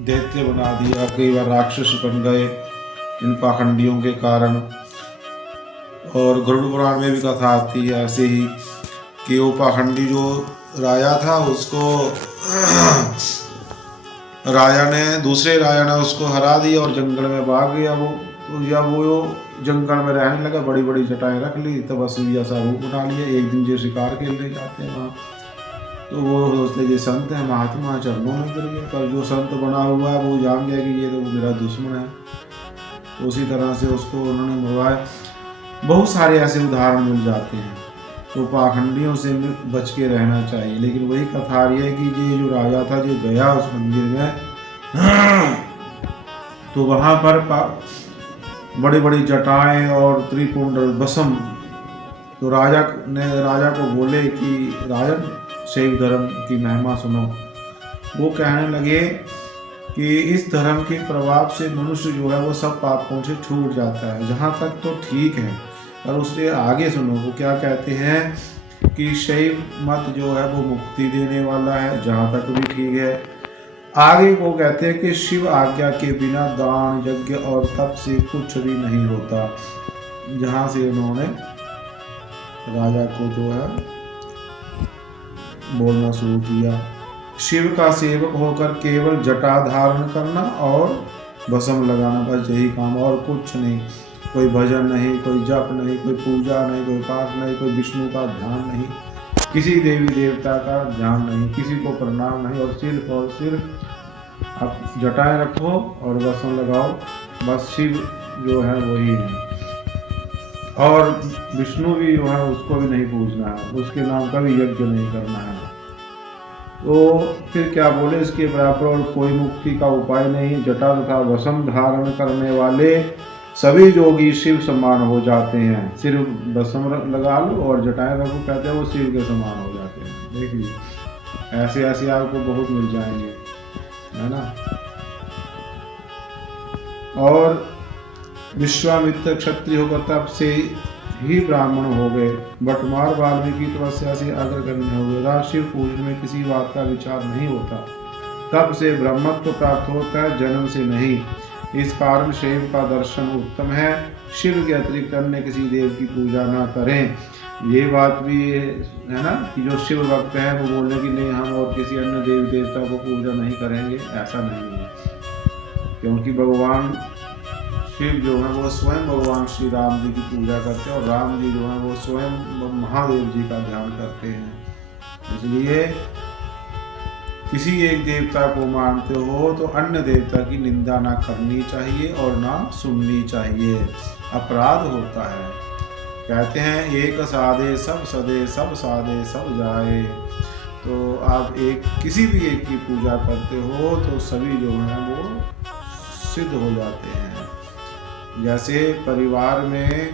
दैत्य बना दिया, कई बार राक्षस बन गए इन पाखंडियों के कारण। और गरुड़ पुराण में भी कथा आती है ऐसे ही कि वो पाखंडी जो राजा था उसको दूसरे राजा ने उसको हरा दिया और जंगल में भाग गया। वो जंगल में रहने लगा, बड़ी बड़ी चटाई रख ली, तपस्वी ऐसा रूप बना लिया। एक दिन जो शिकार खेलने जाते हैं वहाँ, तो वो सोचते कि संत है, महात्मा चरणों में गिर गए। पर जो संत बना हुआ है वो जान गया कि ये तो मेरा दुश्मन है, तो उसी तरह से उसको उन्होंने मरवाया। बहुत सारे ऐसे उदाहरण मिल जाते हैं। तो पाखंडियों से बच के रहना चाहिए। लेकिन वही कथा रही है कि ये जो राजा था जो गया उस मंदिर में तो वहाँ पर बड़ी बड़ी जटाएं और त्रिपुंड बसम। तो राजा को बोले कि राजन, शैव धर्म की महिमा सुनो। वो कहने लगे कि इस धर्म के प्रभाव से मनुष्य जो है वो सब पापों से छूट जाता है। जहाँ तक तो ठीक है, और उससे आगे सुनो वो क्या कहते हैं कि शैव मत जो है वो मुक्ति देने वाला है, जहाँ तक भी ठीक है। आगे वो कहते हैं कि शिव आज्ञा के बिना दान यज्ञ और तप से कुछ भी नहीं होता। जहाँ से उन्होंने राजा को जो है बोलना शुरू किया, शिव का सेवक होकर केवल जटा धारण करना और भस्म लगाना, बस यही काम, और कुछ नहीं। कोई भजन नहीं, कोई जप नहीं, कोई पूजा नहीं, कोई पाठ नहीं, कोई विष्णु का ध्यान नहीं, किसी देवी देवता का ध्यान नहीं, किसी को प्रणाम नहीं, और सिर्फ आप जटाएं रखो और भस्म लगाओ, बस शिव जो है वही है। और विष्णु भी जो है उसको भी नहीं पूजना है, उसके नाम का भी यज्ञ नहीं करना है। तो फिर क्या बोले, इसके बराबर और कोई मुक्ति का उपाय नहीं। जटा तथा भस्म धारण करने वाले सभी योगी शिव समान हो जाते हैं। सिर्फ भस्म लगा लो और जटाएं रखो, कहते हैं वो शिव के समान हो जाते हैं। देखिए ऐसे ऐसे आपको बहुत मिल जाएंगे, है ना। और विश्वामित्र क्षत्रिय होकर तब से ही ब्राह्मण हो गए। बटमार वाल्मीकि तपस्या से अग्रगण्य हो गए। राज शिव पूजन में किसी बात का विचार नहीं होता, तब से ब्रह्मत्व प्राप्त होता है, जन्म से नहीं। इस कारण शिव का दर्शन उत्तम है। शिव के अतिरिक्त अन्य किसी देव की पूजा ना करें। ये बात भी है ना कि जो शिव भक्त हैं वो बोले कि नहीं हम और किसी अन्य देवी देवता को पूजा नहीं करेंगे, ऐसा नहीं है। क्योंकि भगवान शिव जो है वो स्वयं भगवान श्री राम जी की पूजा करते हैं, और राम जी जो है वो स्वयं महादेव जी का ध्यान करते हैं। इसलिए किसी एक देवता को मानते हो तो अन्य देवता की निंदा ना करनी चाहिए और ना सुननी चाहिए, अपराध होता है। कहते हैं एक साधे सब सदे, सब साधे सब जाए। तो आप किसी भी एक की पूजा करते हो तो सभी जो है वो सिद्ध हो जाते हैं। जैसे परिवार में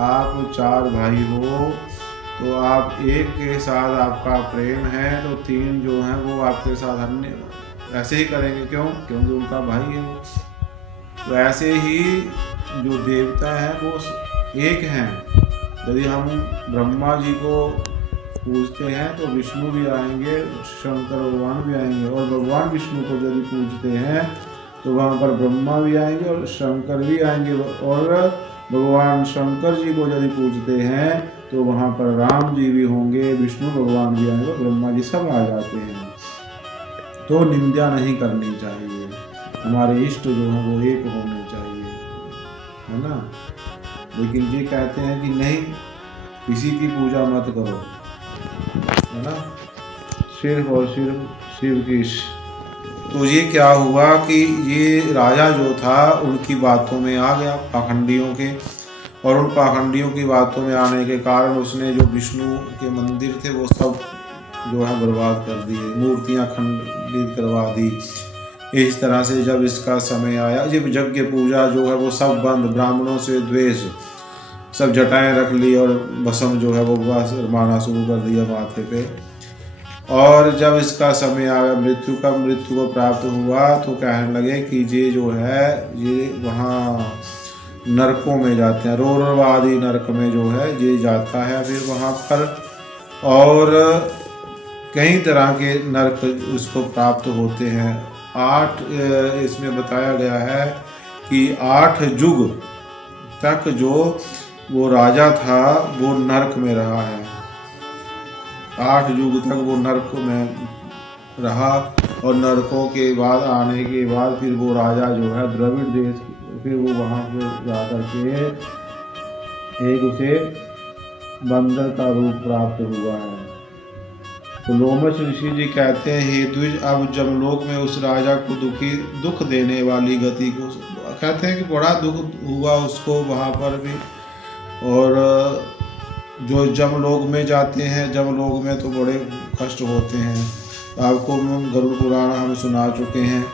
आप 4 भाई हो तो आप एक के साथ आपका प्रेम है तो 3 जो हैं वो आपके साथ अन्य ऐसे ही करेंगे। क्यों? क्योंकि उनका भाई है वो। तो ऐसे ही जो देवता हैं वो एक हैं। यदि हम ब्रह्मा जी को पूजते हैं तो विष्णु भी आएंगे, शंकर भगवान भी आएंगे, और भगवान विष्णु को यदि पूजते हैं तो वहाँ पर ब्रह्मा भी आएंगे और शंकर भी आएंगे, और भगवान शंकर जी को यदि पूजते हैं तो वहाँ पर राम जी भी होंगे, विष्णु भगवान भी आएंगे, ब्रह्मा जी सब आ जाते हैं। तो निंदा नहीं करनी चाहिए। हमारे इष्ट जो हैं वो एक होने चाहिए, है ना। लेकिन ये कहते हैं कि नहीं, किसी की पूजा मत करो, है ना, सिर्फ और सिर्फ शिव की। तो ये क्या हुआ कि ये राजा जो था उनकी बातों में आ गया, पाखंडियों के, और उन पाखंडियों की बातों में आने के कारण उसने जो विष्णु के मंदिर थे वो सब जो है बर्बाद कर दिए, मूर्तियां खंडित करवा दी। इस तरह से जब इसका समय आया, जब यज्ञ पूजा जो है वो सब बंद, ब्राह्मणों से द्वेष, सब जटाएं रख ली और भस्म जो है वो मारना शुरू कर दिया माथे पे। और जब इसका समय आया मृत्यु को प्राप्त हुआ तो कहने लगे कि ये जो है ये वहाँ नरकों में जाते हैं, रोरवादी नरक में जो है ये जाता है फिर वहाँ पर, और कई तरह के नरक उसको प्राप्त होते हैं। 8 इसमें बताया गया है कि 8 युग तक जो वो राजा था वो नरक में रहा है। 8 युग तक वो नरक में रहा और नरकों के बाद आने के बाद फिर वो राजा जो है द्रविड़ देश, फिर वो वहाँ पे जा कर के एक उसे बंदर का रूप प्राप्त हुआ है। तो लोमश ऋषि जी कहते हैं, हे द्विज, अब जमलोक में उस राजा को दुख देने वाली गति को, कहते हैं कि बड़ा दुख हुआ उसको वहाँ पर भी। और जो जमलोक में जाते हैं, जमलोक में तो बड़े कष्ट होते हैं। आपको गरुड़ पुराण हम सुना चुके हैं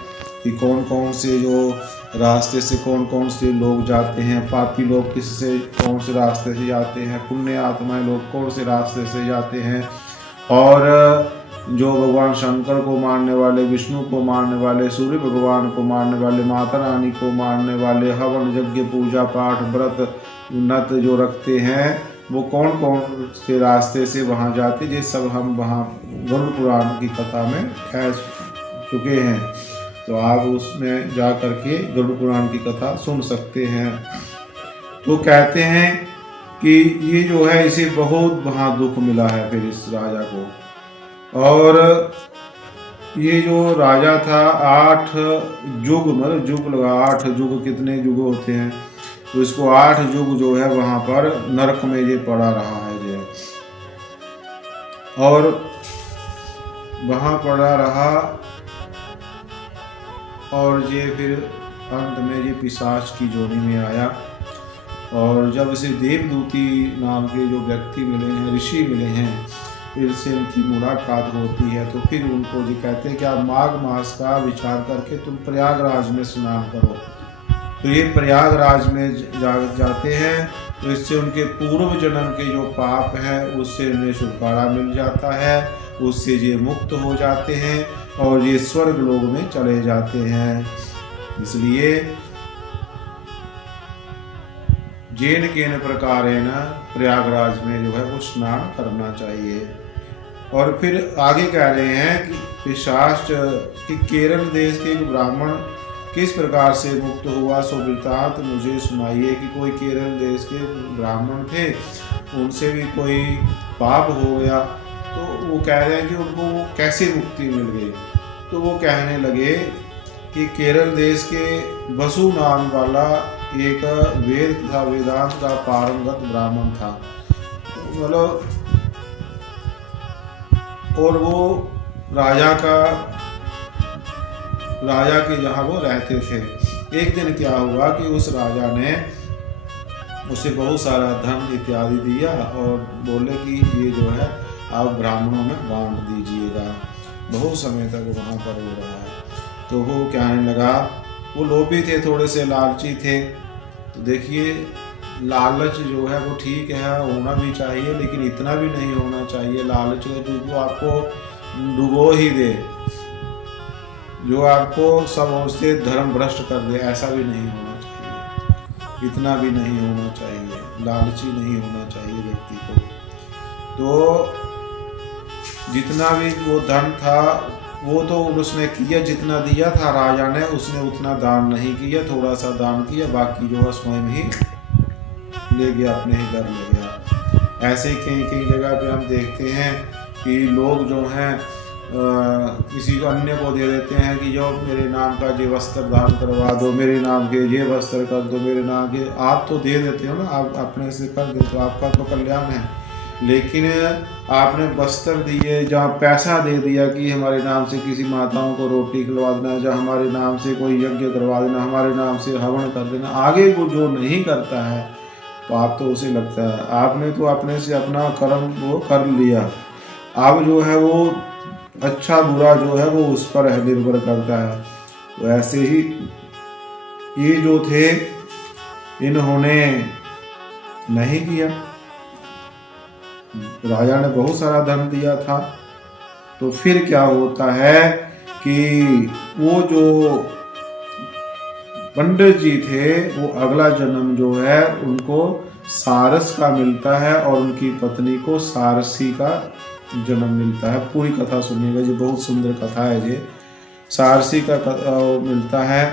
कि कौन कौन से जो रास्ते से कौन कौन से लोग जाते हैं, पापी लोग किससे कौन से रास्ते से जाते हैं, पुण्य आत्माएं लोग कौन से रास्ते से जाते हैं, और जो भगवान शंकर को मानने वाले, विष्णु को मानने वाले, सूर्य भगवान को मानने वाले, माता रानी को मानने वाले, हवन यज्ञ पूजा पाठ व्रत नत जो रखते हैं, वो कौन कौन से रास्ते से वहाँ जाते, ये सब हम वहाँ गरुड़ पुराण की कथा में कह चुके हैं। तो आप उसमें जा कर के गरुड़ पुराण की कथा सुन सकते हैं। तो कहते हैं कि ये जो है इसे बहुत वहाँ दुख मिला है फिर इस राजा को। और ये जो राजा था 8 युग, मतलब युग लगा, 8 युग, कितने युग होते हैं, तो इसको 8 युग जो है वहाँ पर नरक में ये पड़ा रहा है जो, और वहाँ पड़ा रहा। और ये फिर अंत में ये पिशाच की जोनी में आया। और जब इसे देवदूती नाम के जो व्यक्ति मिले हैं, ऋषि मिले हैं, फिर से इनकी मुलाकात होती है, तो फिर उनको ये कहते हैं कि आप माघ मास का विचार करके तुम प्रयागराज में स्नान करो। तो ये प्रयागराज में जाते हैं, तो इससे उनके पूर्व जन्म के जो पाप हैं उससे उन्हें छुटकारा मिल जाता है, उससे ये मुक्त हो जाते हैं और ये स्वर्ग लोक में चले जाते हैं। इसलिए जेन केन प्रकारेण प्रयागराज में जो है वो स्नान करना चाहिए। और फिर आगे कह रहे हैं कि पिशाच कि केरल देश के एक ब्राह्मण किस प्रकार से मुक्त हुआ, सो वृत्तांत मुझे सुनाइए। कि कोई केरल देश के ब्राह्मण थे, उनसे भी कोई पाप हो गया, तो वो कह रहे हैं कि उनको वो कैसे मुक्ति मिल गई। तो वो कहने लगे कि केरल देश के वसु नाम वाला एक वेद तथा वेदांत का पारंगत ब्राह्मण था, मतलब, और वो राजा के जहाँ वो रहते थे। एक दिन क्या हुआ कि उस राजा ने उसे बहुत सारा धन इत्यादि दिया और बोले कि ये जो है आप ब्राह्मणों में बांट दीजिएगा। बहुत समय तक वहाँ पर हो रहा है। तो वो कहने लगा, वो लोभी थे, थोड़े से लालची थे। तो देखिए, लालच जो है वो ठीक है, होना भी चाहिए, लेकिन इतना भी नहीं होना चाहिए लालच जो आपको डुबो ही दे, जो आपको सब उससे धर्म भ्रष्ट कर दे, ऐसा भी नहीं होना चाहिए, इतना भी नहीं होना चाहिए, लालची नहीं होना चाहिए व्यक्ति को। तो जितना भी वो धन था वो तो उसने किया, जितना दिया था राजा ने, उसने उतना दान नहीं किया, थोड़ा सा दान किया, बाकी जो है स्वयं ही ले गया, अपने ही घर ले गया। ऐसे ही कई कई जगह पे हम देखते हैं कि लोग जो हैं किसी को अन्य को दे देते हैं कि जो मेरे नाम का ये वस्त्र दान करवा दो, मेरे नाम के ये वस्त्र कर दो, मेरे नाम के, आप तो दे देते हो ना, आप अपने से कर देते हो, आपका तो कल्याण है। लेकिन आपने वस्त्र दिए, जहाँ पैसा दे दिया कि हमारे नाम से किसी माताओं को रोटी खिलवा देना, जहाँ हमारे नाम से कोई यज्ञ करवा देना, हमारे नाम से हवन कर देना, आगे वो जो नहीं करता है तो आप तो उसे लगता है आपने तो अपने से अपना कर्म वो कर लिया। अब जो है वो अच्छा बुरा जो है वो उस पर निर्भर करता है। तो ऐसे ही ये जो थे इन्होंने नहीं किया, राजा ने बहुत सारा धन दिया था। तो फिर क्या होता है कि वो जो पंडित जी थे वो अगला जन्म जो है उनको सारस का मिलता है और उनकी पत्नी को सारसी का जन्म मिलता है। पूरी कथा सुनिएगा, ये बहुत सुंदर कथा है ये। सारसी का मिलता है।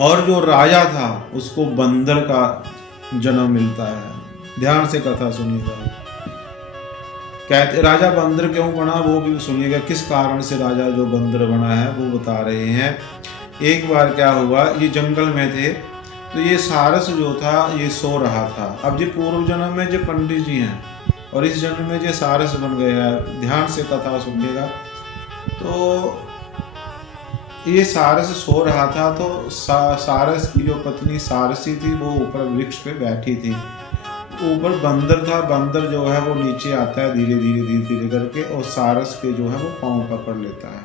और जो राजा था उसको बंदर का जन्म मिलता है। ध्यान से कथा सुनिएगा। कहते राजा बंदर क्यों बना वो भी सुनिएगा, किस कारण से राजा जो बंदर बना है वो बता रहे हैं। एक बार क्या हुआ, ये जंगल में थे, तो ये सारस जो था ये सो रहा था। अब जी पूर्व जन्म में जो पंडित जी हैं और इस जन्म में जो सारस बन गया है, ध्यान से कथा सुनिएगा। तो ये सारस सो रहा था, तो सारस की जो पत्नी सारसी थी वो ऊपर वृक्ष पे बैठी थी। ऊपर बंदर था, बंदर जो है वो नीचे आता है धीरे धीरे धीरे धीरे करके, और सारस के जो है वो पाँव पकड़ लेता है।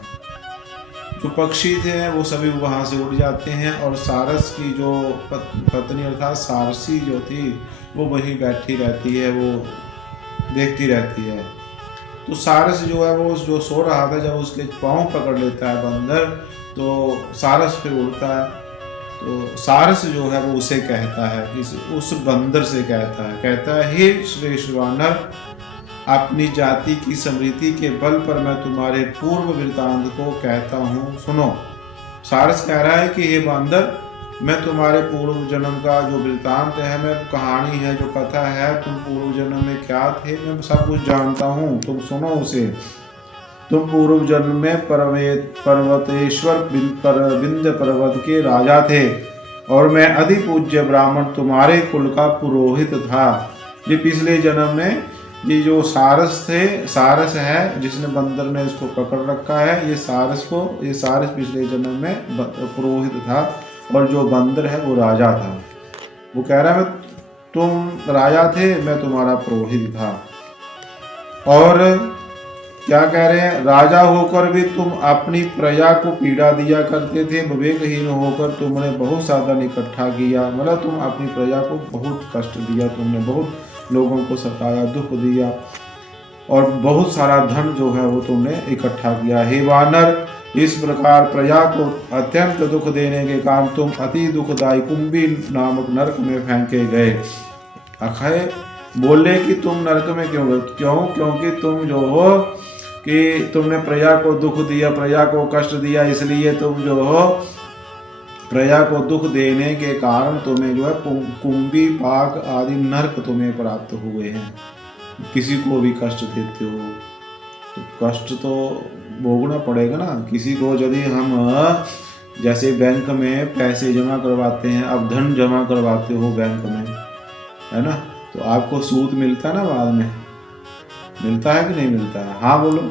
जो पक्षी थे वो सभी वहाँ से उड़ जाते हैं, और सारस की जो पत्नी अर्थात सारसी जो थी वो वहीं बैठी रहती है, वो देखती रहती है। तो सारस जो है वो जो सो रहा था, जब उसके पाँव पकड़ लेता है बंदर, तो सारस फिर उड़ता है। तो सारस जो है वो उसे कहता है, उस बंदर से कहता है हे श्रेष्ठ वानर, अपनी जाति की समृद्धि के बल पर मैं तुम्हारे पूर्व वृत्तांत को कहता हूँ, सुनो। सारस कह रहा है कि हे बंदर, मैं तुम्हारे पूर्व जन्म का जो वृत्तांत है, मैं कहानी है, जो कथा है, तुम पूर्व जन्म में क्या थे, मैं सब कुछ जानता हूँ, तुम सुनो उसे। तुम पूर्व जन्म में पर्वतेश्वर विंध्य पर्वत के राजा थे, और मैं अति पूज्य ब्राह्मण तुम्हारे कुल का पुरोहित था। ये पिछले जन्म में ये जो सारस है जिसने बंदर ने इसको पकड़ रखा है, ये सारस पिछले जन्म में पुरोहित था, और जो बंदर है वो राजा था। वो कह रहा है तुम राजा थे, मैं तुम्हारा पुरोहित था। और क्या कह रहे हैं, राजा होकर भी तुम अपनी प्रजा को पीड़ा दिया करते थे, विवेकहीन होकर तुमने बहुत साधन इकट्ठा किया, मतलब तुम अपनी प्रजा को बहुत कष्ट दिया, तुमने बहुत लोगों को सताया, दुख दिया, और बहुत सारा धन जो है वो तुमने इकट्ठा किया। हे वानर, इस प्रकार प्रजा को अत्यंत दुख देने के कारण तुम अति दुखदायी कुंभी नामक नरक में फेंके गए। अक्षय बोले कि तुम नरक में क्यों गए? क्योंकि तुम जो हो कि तुमने प्रजा को दुख दिया, प्रजा को कष्ट दिया, इसलिए तुम जो हो प्रजा को दुख देने के कारण तुम्हें जो है कुंभी पाक आदि नरक तुम्हें प्राप्त हुए हैं। किसी को भी कष्ट देते हो तो कष्ट तो भोगना पड़ेगा ना। किसी को यदि हम जैसे बैंक में पैसे जमा करवाते हैं, अब धन जमा करवाते हो बैंक में, है ना, तो आपको सूद मिलता है ना, बाद में मिलता है कि नहीं मिलता है? हाँ बोलो,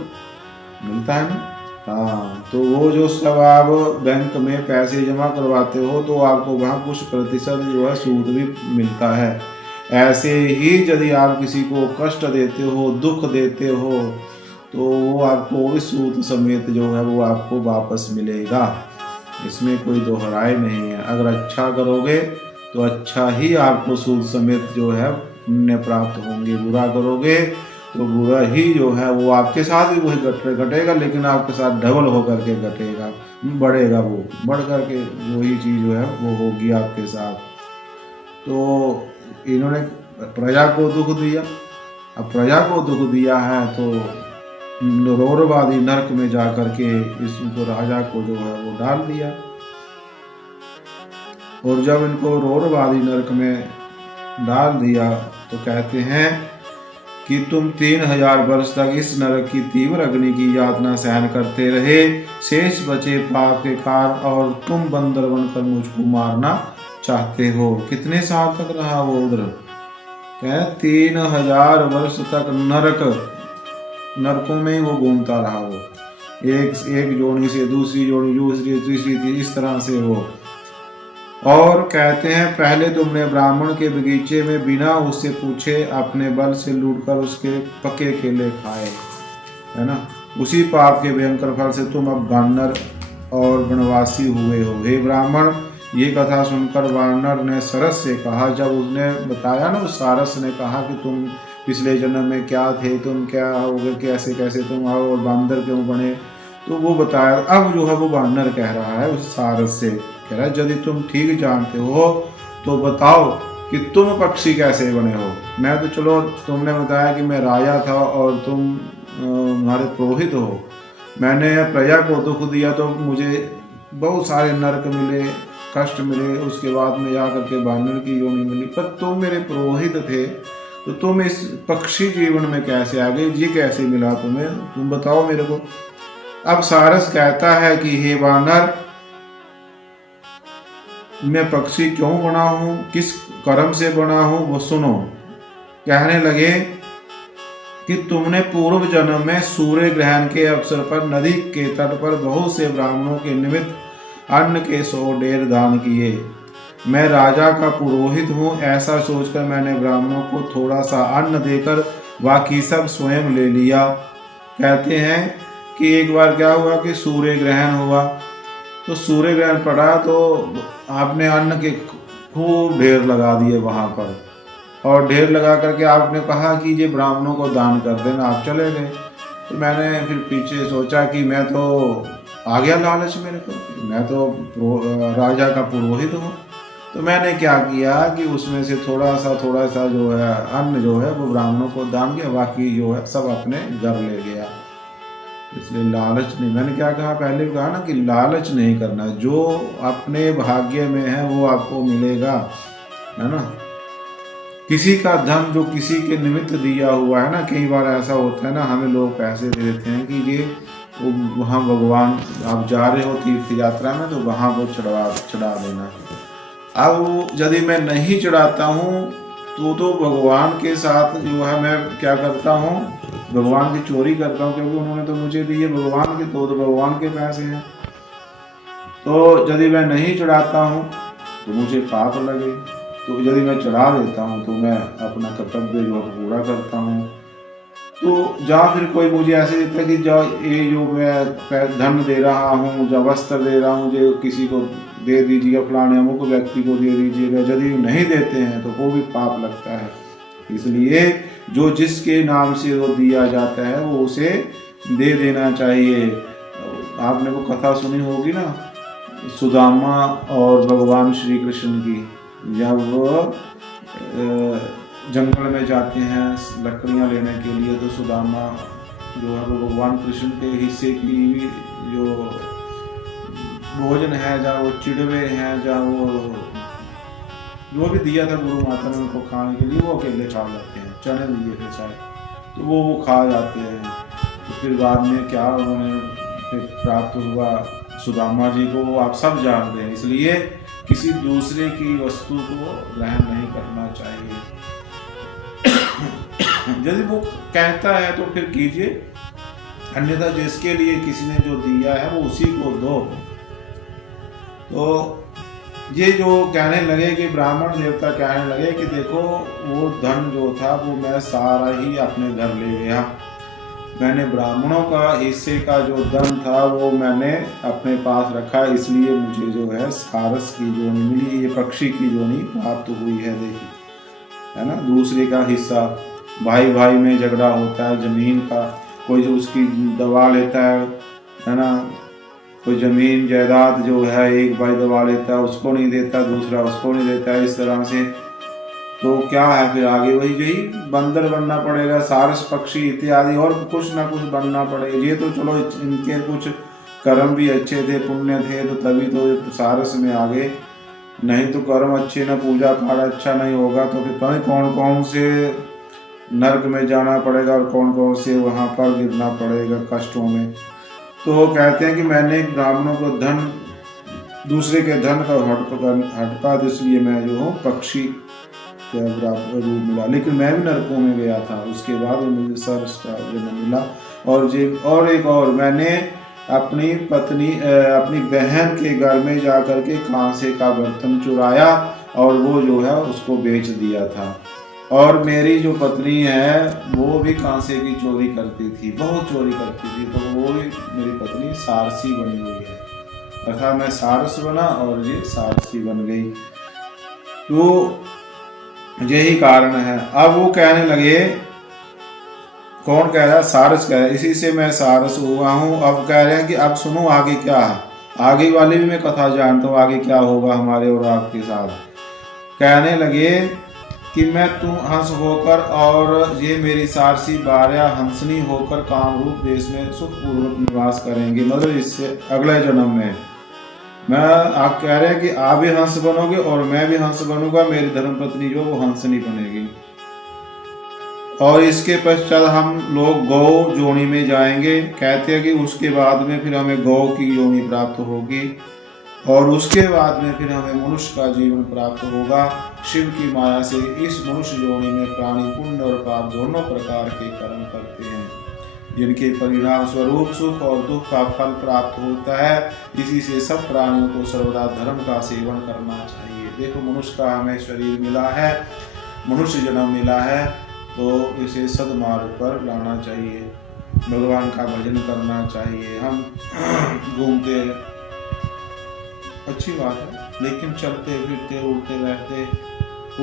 मिलता है ना। हाँ, तो वो जो सब आप बैंक में पैसे जमा करवाते हो तो आपको वहाँ कुछ प्रतिशत जो है सूद भी मिलता है। ऐसे ही यदि आप किसी को कष्ट देते हो, दुख देते हो, तो वो आपको इस सूद समेत जो है वो आपको वापस मिलेगा। इसमें कोई दोहराई नहीं है। अगर अच्छा करोगे तो अच्छा ही आपको सूद समेत जो है पुण्य प्राप्त होंगे, बुरा करोगे तो बुरा ही जो है वो आपके साथ भी वही घटेगा, लेकिन आपके साथ डबल होकर के घटेगा, बढ़ेगा, वो बढ़ करके वही चीज़ जो है वो होगी आपके साथ। तो इन्होंने प्रजा को दुख दिया। अब प्रजा को दुख दिया है तो रौरवादी नरक में जा करके इसको राजा को जो है वो डाल दिया। और जब इनको रौरवादी नरक में डाल दिया तो कहते हैं कि तुम 3000 वर्ष तक इस नरक की तीव्र अग्नि की यातना सहन करते रहे, शेष बचे पाप के कारण, और तुम बंदर बनकर मुझको मारना चाहते हो। कितने साल तक रहा वो उधर? 3000 वर्ष तक नरकों में वो घूमता रहा। वो एक जोड़ी से दूसरी जोड़ी, दूसरी तीसरी थी, इस तरह से वो। और कहते हैं पहले तुमने ब्राह्मण के बगीचे में बिना उससे पूछे अपने बल से लूटकर उसके पके केले खाए, है ना। उसी पाप के भयंकर फल से तुम अब वानर और वनवासी हुए हो। हे ब्राह्मण, ये कथा सुनकर वानर ने सरस से कहा, जब उसने बताया ना, उस सारस ने कहा कि तुम पिछले जन्म में क्या थे, तुम क्या हो गए, कैसे कैसे तुम आओ और बांदर क्यों बने, तो वो बताया। अब जो है वो वानर कह रहा है उस सारस से, कह रहा है यदि तुम ठीक जानते हो तो बताओ कि तुम पक्षी कैसे बने हो। मैं तो चलो तुमने बताया कि मैं राजा था और तुम हमारे पुरोहित हो, मैंने प्रजा को दुख दिया तो मुझे बहुत सारे नरक मिले, कष्ट मिले, उसके बाद में जा करके बानर की योनि मिली। पर तुम मेरे पुरोहित थे तो तुम इस पक्षी जीवन में कैसे आ गए, ये कैसे मिला तुम्हें, तुम बताओ मेरे को। अब सारस कहता है कि हे वानर, मैं पक्षी क्यों बना हूं, किस कर्म से बना हूं वो सुनो। कहने लगे कि तुमने पूर्व जन्म में सूर्य ग्रहण के अवसर पर नदी के तट पर बहुत से ब्राह्मणों के निमित्त अन्न के 100 ढेर दान किए। मैं राजा का पुरोहित हूँ, ऐसा सोचकर मैंने ब्राह्मणों को थोड़ा सा अन्न देकर बाकी सब स्वयं ले लिया। कहते हैं कि एक बार क्या हुआ कि सूर्य ग्रहण हुआ, तो सूर्य ग्रहण पड़ा तो आपने अन्न के खूब ढेर लगा दिए वहाँ पर, और ढेर लगा करके आपने कहा कि ये ब्राह्मणों को दान कर देना, आप चले गए। तो मैंने फिर पीछे सोचा कि मैं तो आ गया लालच मेरे को, मैं तो राजा का पुरोहित हूँ। तो मैंने क्या किया कि उसमें से थोड़ा सा जो है अन्न जो है वो ब्राह्मणों को दान किया, बाकी जो है सब अपने घर ले गया। इसलिए लालच नहीं, मैंने क्या कहा पहले भी कहा ना कि लालच नहीं करना, जो अपने भाग्य में है वो आपको मिलेगा, है ना। किसी का धन जो किसी के निमित्त दिया हुआ है ना, कई बार ऐसा होता है ना, हमें लोग पैसे दे देते हैं कि ये वहाँ भगवान, आप जा रहे हो तीर्थ यात्रा में तो वहाँ वो चढ़ा देना। अब यदि मैं नहीं चढ़ाता हूँ तो भगवान के साथ जो है मैं क्या करता हूँ, भगवान की चोरी करता हूँ, क्योंकि उन्होंने तो मुझे दिए भगवान के, तो भगवान के पैसे हैं। तो यदि मैं नहीं चढ़ाता हूँ तो मुझे पाप लगे, तो यदि मैं चढ़ा देता हूँ तो मैं अपना कर्तव्य जो पूरा करता हूँ। तो जहाँ फिर कोई मुझे ऐसे देता है कि ये जो मैं धन दे रहा हूँ, जो वस्त्र दे रहा हूँ, जो किसी को दे दीजिएगा, फलाने अमुक व्यक्ति को दे दीजिएगा, यदि नहीं देते हैं तो वो भी पाप लगता है। इसलिए जो जिसके नाम से वो दिया जाता है वो उसे दे देना चाहिए। आपने वो कथा सुनी होगी ना, सुदामा और भगवान श्री कृष्ण की, जब वो जंगल में जाते हैं लकड़ियाँ लेने के लिए, तो सुदामा जो है वो भगवान कृष्ण के हिस्से की जो भोजन है, जहाँ वो चिड़वे हैं, जहाँ वो जो भी दिया था गुरु माता ने उनको खाने के लिए, वो अकेले खा जाते हैं, चने दिए थे शायद, तो वो खा जाते हैं। तो फिर बाद में क्या उन्होंने फिर प्राप्त हुआ सुदामा जी को, वो आप सब जानते हैं। इसलिए किसी दूसरे की वस्तु को ग्रहण नहीं करना चाहिए। यदि वो कहता है तो फिर कीजिए, अन्यथा जिसके लिए किसी ने जो दिया है वो उसी को दो। तो ये जो कहने लगे कि ब्राह्मण देवता कहने लगे कि देखो वो धन जो था वो मैं सारा ही अपने घर ले गया, मैंने ब्राह्मणों का हिस्से का जो धन था वो मैंने अपने पास रखा, इसलिए मुझे जो है सारस की जोनी मिली, ये पक्षी की जोनी प्राप्त हुई है। देखिए, है ना, दूसरे का हिस्सा, भाई भाई में झगड़ा होता है जमीन का, कोई जो उसकी दबा लेता है ना, कोई जमीन जायदाद जो है एक भाई दबा लेता है, उसको नहीं देता, दूसरा उसको नहीं देता है, इस तरह से। तो क्या है फिर आगे वही यही बंदर बनना पड़ेगा, सारस पक्षी इत्यादि, और कुछ ना कुछ बनना पड़ेगा। ये तो चलो इनके कुछ कर्म भी अच्छे थे, पुण्य थे, तो तभी तो सारस में आ गए, नहीं तो कर्म अच्छे ना, पूजा पाठ अच्छा नहीं होगा तो फिर पता कौन कौन से नरक में जाना पड़ेगा और कौन कौन से वहाँ पर गिरना पड़ेगा कष्टों में। तो कहते हैं कि मैंने ब्राह्मणों को धन, दूसरे के धन का हटका, इसलिए मैं जो हूँ पक्षी का रूप मिला, लेकिन मैं भी नरकों में गया था, उसके बाद मुझे सरस का जन्म मिला। और एक और मैंने अपनी पत्नी अपनी बहन के घर में जा कर के कांसे का बर्तन चुराया और वो जो है उसको बेच दिया था। और मेरी जो पत्नी है वो भी कांसे की चोरी करती थी, बहुत चोरी करती थी, तो वो भी मेरी पत्नी सारसी बनी हुई है, अर्थात मैं सारस बना और ये सारसी बन गई। तो यही कारण है। अब वो कहने लगे, कौन कह रहा है, सारस कह रहा है, इसी से मैं सारस हुआ हूँ। अब कह रहे हैं कि अब सुनो आगे क्या है, आगे वाली भी मैं कथा जानता हूँ, आगे क्या होगा हमारे और आपके साथ। कहने लगे कि मैं तू हंस होकर और ये मेरी सारसी बारया हंसनी होकर कामरूप देश में सुखपूर्वक निवास करेंगे। मतलब इससे अगले जन्म में मैं आप कह रहे हैं कि आप भी हंस बनोगे और मैं भी हंस बनूंगा, मेरी धर्मपत्नी जो वो हंसनी बनेगी। और इसके पश्चात हम लोग गौ जोनी में जाएंगे। कहते हैं कि उसके बाद में फिर हमें गौ की योनि प्राप्त होगी और उसके बाद में फिर हमें मनुष्य का जीवन प्राप्त होगा। शिव की माया से इस मनुष्य योनि में प्राणी पुण्य और पाप दोनों प्रकार के कर्म करते हैं, जिनके परिणाम स्वरूप सुख और दुख का फल प्राप्त होता है। इसी से सब प्राणियों को सर्वदा धर्म का सेवन करना चाहिए। देखो मनुष्य का हमें शरीर मिला है, मनुष्य जन्म मिला है, तो इसे सदमार्ग पर लाना चाहिए, भगवान का भजन करना चाहिए। हम घूमते अच्छी बात है, लेकिन चलते फिरते उठते रहते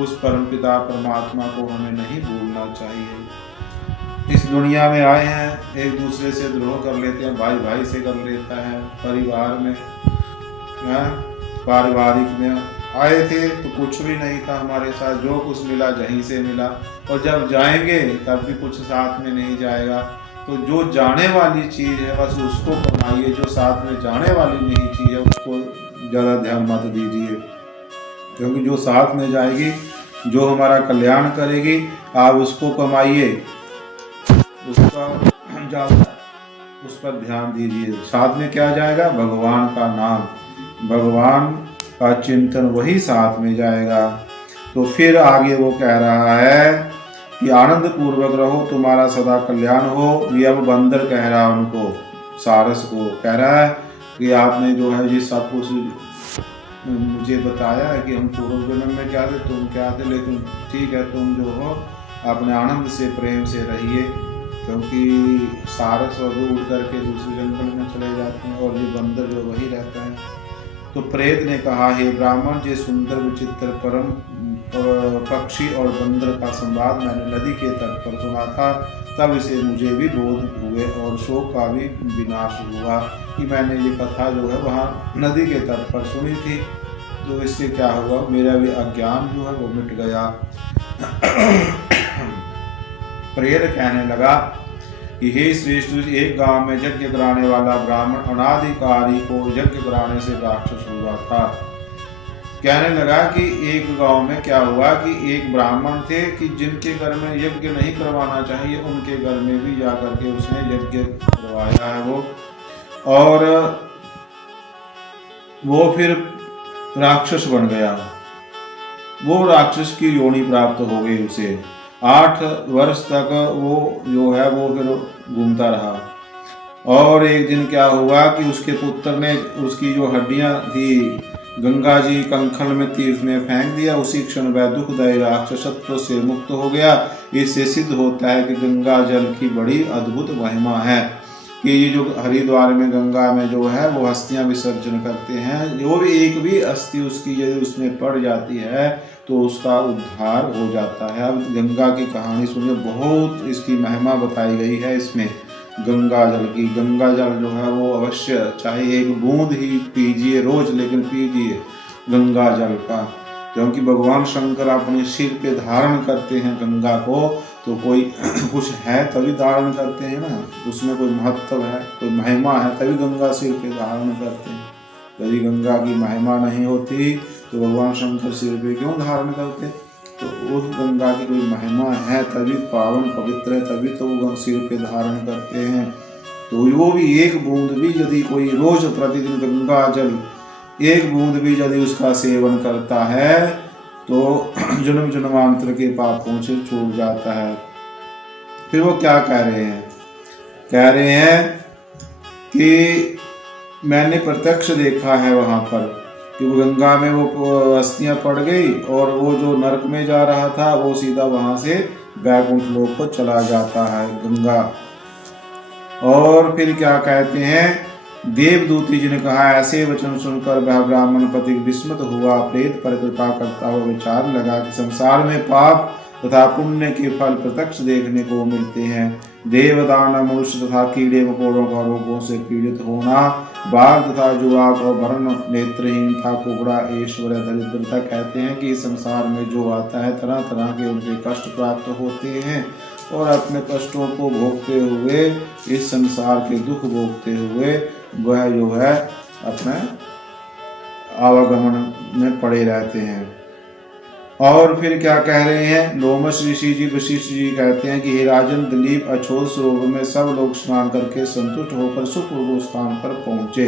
उस परमपिता परमात्मा को हमें नहीं भूलना चाहिए। इस दुनिया में आए हैं, एक दूसरे से द्रोह कर लेते हैं, भाई भाई से कर लेता है, परिवार में पारिवारिक में आए थे तो कुछ भी नहीं था हमारे साथ, जो कुछ मिला जहीं से मिला, और जब जाएंगे तब भी कुछ साथ में नहीं जाएगा। तो जो जाने वाली चीज़ है बस उसको कमाइए, जो साथ में जाने वाली नहीं चीज़ है उसको ज़्यादा ध्यान मत दीजिए, क्योंकि जो साथ में जाएगी, जो हमारा कल्याण करेगी, आप उसको कमाइए, उसका ज़्यादा उस पर ध्यान दीजिए। साथ में क्या जाएगा? भगवान का नाम, भगवान का चिंतन, वही साथ में जाएगा। तो फिर आगे वो कह रहा है कि आनंद पूर्वक रहो, तुम्हारा सदा कल्याण हो। ये अब बंदर कह रहा है उनको, सारस को कह रहा है कि आपने जो है ये सब कुछ मुझे बताया है कि हम पूर्व जन्म में क्या थे, तुम क्या थे, लेकिन ठीक है तुम जो हो अपने आनंद से प्रेम से रहिए, क्योंकि सारस और उड़ करके दूसरे जंगल में चले जाते हैं और ये बंदर जो वही रहता है। तो प्रेत ने कहा, हे ब्राह्मण, ये सुंदर विचित्र परम पक्षी और बंदर का संवाद मैंने नदी के तट पर सुना था, तब इसे मुझे भी बोध हुए और शोक का भी विनाश हुआ कि मैंने ये कथा जो है वहाँ नदी के तट पर सुनी थी। तो इससे क्या हुआ, मेरा भी अज्ञान जो है वो मिट गया। प्रेत कहने लगा कि हे श्रेष्ठ, एक गांव में यज्ञ कराने वाला ब्राह्मण अनाधिकारी को यज्ञ कराने से राक्षस हुआ था। कहने लगा कि एक गांव में क्या हुआ कि एक ब्राह्मण थे कि जिनके घर में यज्ञ नहीं करवाना चाहिए उनके घर में भी जाकर के उसने यज्ञ करवाया है वो, और वो फिर राक्षस बन गया। वो राक्षस की योनि प्राप्त हो गई उसे। 8 वर्ष तक वो जो है वो फिर घूमता रहा, और एक दिन क्या हुआ कि उसके पुत्र ने उसकी जो हड्डियां थी गंगा जी कंखल में तीर्थ में फेंक दिया। उसी क्षण वह दुखदायी राक्षसत्व से मुक्त हो गया। इससे सिद्ध होता है कि गंगा जल की बड़ी अद्भुत महिमा है कि ये जो हरिद्वार में गंगा में जो है वो अस्थियां विसर्जन करते हैं, जो भी एक भी अस्थि उसकी यदि उसमें पड़ जाती है तो उसका उद्धार हो जाता है। अब गंगा की कहानी सुनिए, बहुत इसकी महिमा बताई गई है इसमें गंगा जल की। गंगा जल जो है वो अवश्य चाहे एक बूंद ही पीजिए रोज, लेकिन पीजिए गंगा जल का, क्योंकि भगवान शंकर अपने सिर पे धारण करते हैं गंगा को, तो कोई कुछ है तभी धारण करते हैं ना, उसमें कोई महत्व है, कोई महिमा है, तभी गंगा सिर पे धारण करते हैं। यदि गंगा की महिमा नहीं होती तो भगवान शंकर सिर पे क्यों धारण करते? तो उस गंगा की कोई महिमा है तभी पावन पवित्र है, तभी तो वो सिर पे धारण करते हैं। तो वो भी एक बूंद भी यदि कोई रोज प्रतिदिन गंगा जल एक बूंद भी यदि उसका सेवन करता है तो जन्म जन्मांतर के पापों से छूट जाता है। फिर वो क्या कह रहे हैं? कह रहे हैं कि मैंने प्रत्यक्ष देखा है वहाँ पर कि वो गंगा में वो अस्थियां पड़ गई और वो जो नरक में जा रहा था वो सीधा वहाँ से वैकुंठ लोक को चला जाता है गंगा। और फिर क्या कहते हैं, देवदूती जी ने कहा, ऐसे वचन सुनकर वह ब्राह्मण पति विस्मित हुआ। प्रेत पर कृपा करता हुआ विचार लगा कि संसार में पाप तथा पुण्य के फल प्रत्यक्ष देखने को मिलते हैं, देवदानव मनुष्य तथा कीड़े मकोड़ों का रोगों से पीड़ित होना, बाघ तथा जुआक और वर्ण नेत्रहीन था कुबड़ा ऐश्वर्य दरिद्रता। कहते हैं कि इस संसार में जो आता है तरह तरह के उनके कष्ट प्राप्त होते हैं और अपने कष्टों को भोगते हुए, इस संसार के दुख भोगते हुए वह जो है अपने आवागमन में पड़े रहते हैं। और फिर क्या कह रहे हैं लोमश ऋषि जी, वशिष्ठ जी कहते हैं कि हे राजन, दिलीप अछोत सरोवर में सब लोग स्नान करके संतुष्ट होकर सुखपूर्व स्थान पर पहुंचे।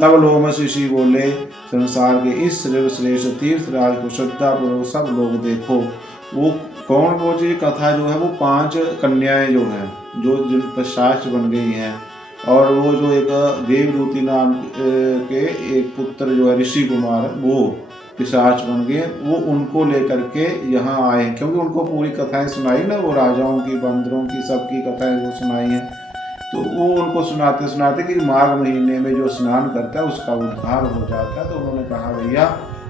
तब लोमश ऋषि बोले, संसार के इस सर्वश्रेष्ठ तीर्थ राज को श्रद्धा पूर्वक सब लोग देखो। वो कौन, वो जी कथा जो है वो 5 कन्याएं जो हैं, जो जिन पिशाच बन गई हैं, और वो जो एक देवदूती नाम के एक पुत्र जो है ऋषि कुमार, वो पिशाच बन गए, वो उनको लेकर के यहाँ आए, क्योंकि उनको पूरी कथाएं सुनाई ना, वो राजाओं की, बंदरों की, सबकी कथाएं जो सुनाई हैं, तो वो उनको सुनाते सुनाते कि माघ महीने में जो स्नान करता है उसका उद्धार हो जाता है। तो उन्होंने कहा भैया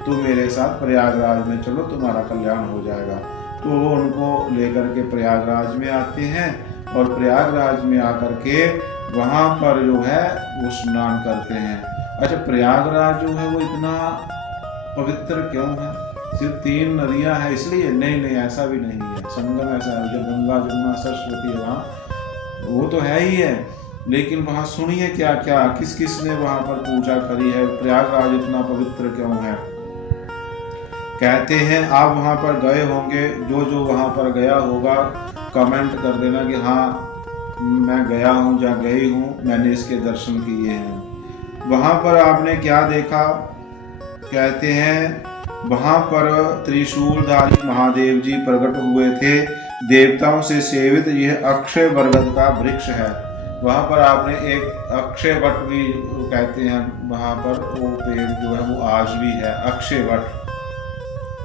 तुम मेरे साथ प्रयागराज में चलो, तुम्हारा कल्याण हो जाएगा। तो वो उनको लेकर के प्रयागराज में आते हैं और प्रयागराज में आकर के वहाँ पर जो है वो स्नान करते हैं। अच्छा, प्रयागराज जो है वो इतना पवित्र क्यों है? सिर्फ 3 नदियां हैं इसलिए? नहीं, ऐसा भी नहीं है। संगम ऐसा है, जो गंगा जमुना सरस्वती है वहाँ, वो तो है ही है, लेकिन वहाँ सुनिए क्या क्या, किस किस ने वहाँ पर पूजा करी है, प्रयागराज इतना पवित्र क्यों है। कहते हैं आप वहाँ पर गए होंगे, जो वहाँ पर गया होगा कमेंट कर देना कि हाँ मैं गया हूँ या गई हूँ, मैंने इसके दर्शन किए हैं। वहाँ पर आपने क्या देखा? कहते हैं वहाँ पर त्रिशूलधारी महादेव जी प्रकट हुए थे। देवताओं से सेवित यह अक्षय बरगद का वृक्ष है। वहाँ पर आपने एक अक्षय वट भी कहते हैं, वहाँ पर वो पेड़ जो है वो आज भी है, अक्षय वट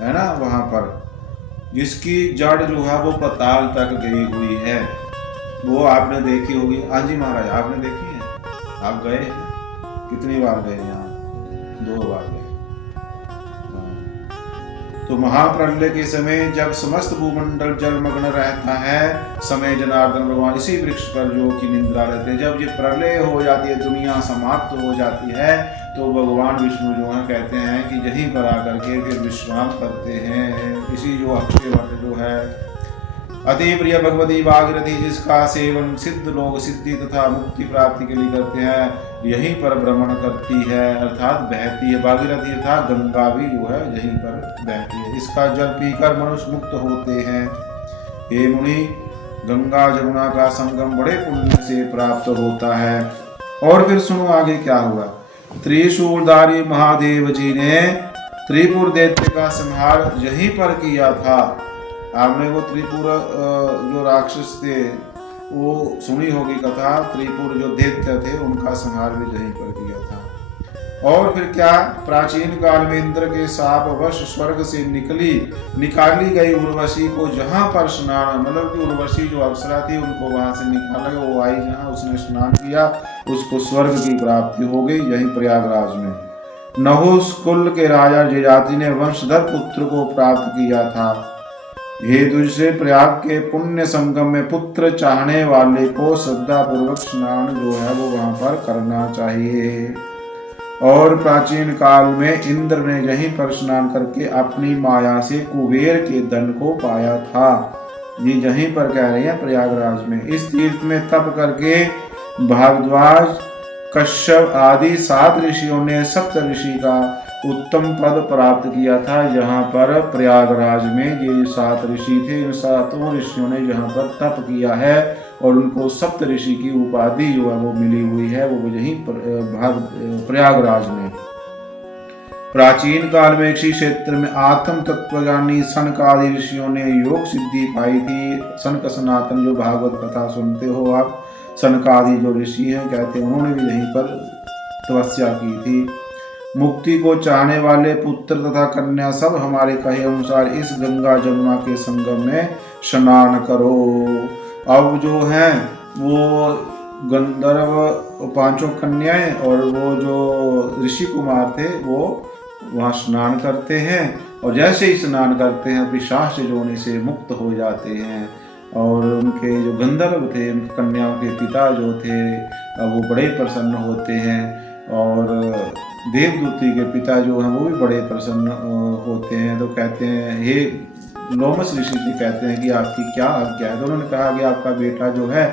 है ना वहाँ पर, जिसकी जड़ जो है वो पाताल तक गई हुई है। वो आपने देखी होगी। हाँ जी महाराज, आपने देखी है? आप गए हैं? कितनी बार गए यहाँ? 2 बार गए। तो महाप्रलय के समय जब समस्त भूमंडल जलमग्न रहता है, समय जनार्दन भगवान इसी वृक्ष पर जो कि निंद्रा रहते हैं। जब ये प्रलय हो जाती है, दुनिया समाप्त हो जाती है, तो भगवान विष्णु जो है कहते हैं कि यहीं पर आकर के फिर विश्राम करते हैं। इसी जो अक्षय वट जो है अति प्रिय भगवती भागीरथी, जिसका सेवन सिद्ध लोग सिद्धि तथा मुक्ति प्राप्ति के लिए करते हैं, यहीं पर भ्रमण करती है, अर्थात बहती है। भागीरथी अर्थात गंगा भी जो है यहीं पर बहती है। इसका जल पीकर मनुष्य मुक्त होते हैं। हे मुनि, गंगा जमुना का संगम बड़े पुण्य से प्राप्त होता है। और फिर सुनो आगे क्या हुआ। त्रिशूलधारी महादेव जी ने त्रिपुर दैत्य का संहार यहीं पर किया था। आपने वो त्रिपुर जो राक्षस थे वो सुनी होगी कथा। त्रिपुर जो दैत्य थे उनका संहार भी यहीं पर किया था। और फिर क्या, प्राचीन काल में इंद्र के शाप वश स्वर्ग से निकाली गई उर्वशी को जहां पर स्नान, मतलब कि उर्वशी जो अप्सरा थी उनको वहां से निकाला गया, वो आई जहां उसने स्नान किया, उसको स्वर्ग की प्राप्ति हो गई यहीं प्रयागराज में। नहुस कुल के राजा जयाति ने वंशधर पुत्र को प्राप्त किया था। हे दूसरे, प्रयाग के पुण्य संगम में पुत्र चाहने वाले को श्रद्धा पूर्वक स्नान जो है वो वहां पर करना चाहिए। और प्राचीन काल में इंद्र ने यहीं पर स्नान करके अपनी माया से कुबेर के धन को पाया था। ये यहीं पर कह रहे हैं प्रयागराज में। इस तीर्थ में तप करके भारद्वाज, कश्यप आदि 7 ऋषियों ने सप्त ऋषि का उत्तम पद प्राप्त किया था। यहाँ पर प्रयागराज में ये 7 ऋषि थे, इन 7 ऋषियों ने यहाँ पर तप किया है और उनको सप्त ऋषि की उपाधि जो है वो मिली हुई है, वो यहीं प्रयागराज में। प्राचीन काल में इसी क्षेत्र में आत्म तत्वज्ञानी सनक आदि ऋषियों ने योग सिद्धि पाई थी। सनक सनातन जो भागवत कथा सुनते हो आप, सनक आदि जो ऋषि हैं कहते हैं उन्होंने भी यहीं पर तपस्या की थी। मुक्ति को चाहने वाले पुत्र तथा कन्या सब हमारे कहे अनुसार इस गंगा जमुना के संगम में स्नान करो। अब जो है वो गंधर्व 5 कन्याएं और वो जो ऋषि कुमार थे वो वहाँ स्नान करते हैं, और जैसे ही स्नान करते हैं पिशाच योनि से मुक्त हो जाते हैं। और उनके जो गंधर्व थे, उनकी कन्याओं के पिता जो थे वो बड़े प्रसन्न होते हैं, और देवदूती के पिता जो हैं वो भी बड़े प्रसन्न होते हैं। तो कहते हैं, हे लोमस ऋषि जी कहते हैं कि आपकी क्या आज्ञा है। तो उन्होंने कहा कि आपका बेटा जो है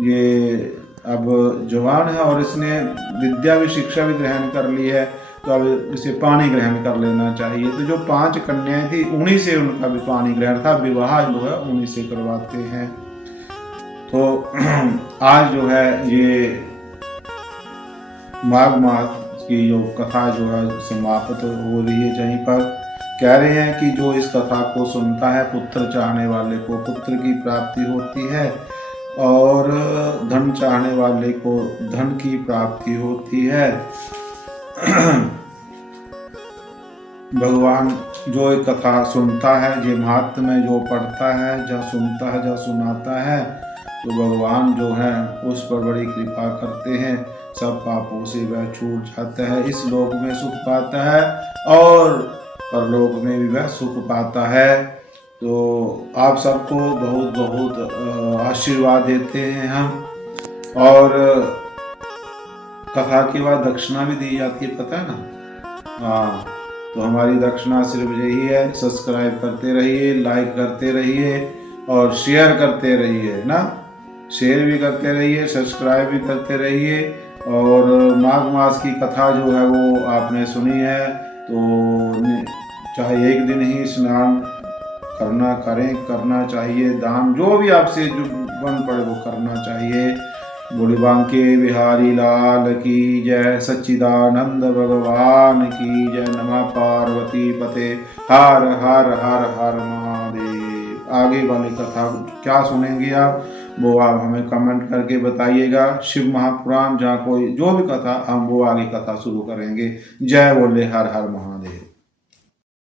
ये अब जवान है और इसने विद्या भी, शिक्षा भी ग्रहण कर ली है, तो अब इसे पानी ग्रहण कर लेना चाहिए। तो जो 5 कन्याएं थी उन्हीं से उनका भी पानी ग्रहण था, विवाह जो है उन्हीं से करवाते हैं। तो आज जो है ये माघ मास की जो कथा जो है समाप्त हो रही है। जहीं पर कह रहे हैं कि जो इस कथा को सुनता है, पुत्र चाहने वाले को पुत्र की प्राप्ति होती है, और धन चाहने वाले को धन की प्राप्ति होती है। भगवान जो एक कथा सुनता है, ये महात्म में जो पढ़ता है, जहाँ सुनता है, जहाँ सुनाता है, तो भगवान जो है उस पर बड़ी कृपा करते हैं, सब पापों से वह छूट जाता है, इस लोक में सुख पाता है और परलोक में भी वह सुख पाता है। तो आप सबको बहुत बहुत आशीर्वाद देते हैं हम। और कथा के बाद दक्षिणा भी दी जाती है, पता है ना? हाँ, तो हमारी दक्षिणा सिर्फ यही है, सब्सक्राइब करते रहिए, लाइक करते रहिए और शेयर करते रहिए ना। शेयर भी करते रहिए, सब्सक्राइब भी करते रहिए। और माघ मास की कथा जो है वो आपने सुनी है, तो चाहे एक दिन ही स्नान करना चाहिए, दान जो भी आपसे जो बन पड़े वो करना चाहिए। बोले बांके बिहारी लाल की जय, सच्चिदानंद भगवान की जय। नमः पार्वती पते, हर हर हर हर महादेव। आगे वाली कथा क्या सुनेंगे आप, वो आप हमें कमेंट करके बताइएगा। शिव महापुराण जहाँ कोई जो भी कथा, हम वो आगे कथा शुरू करेंगे। जय बोले हर हर महादेव।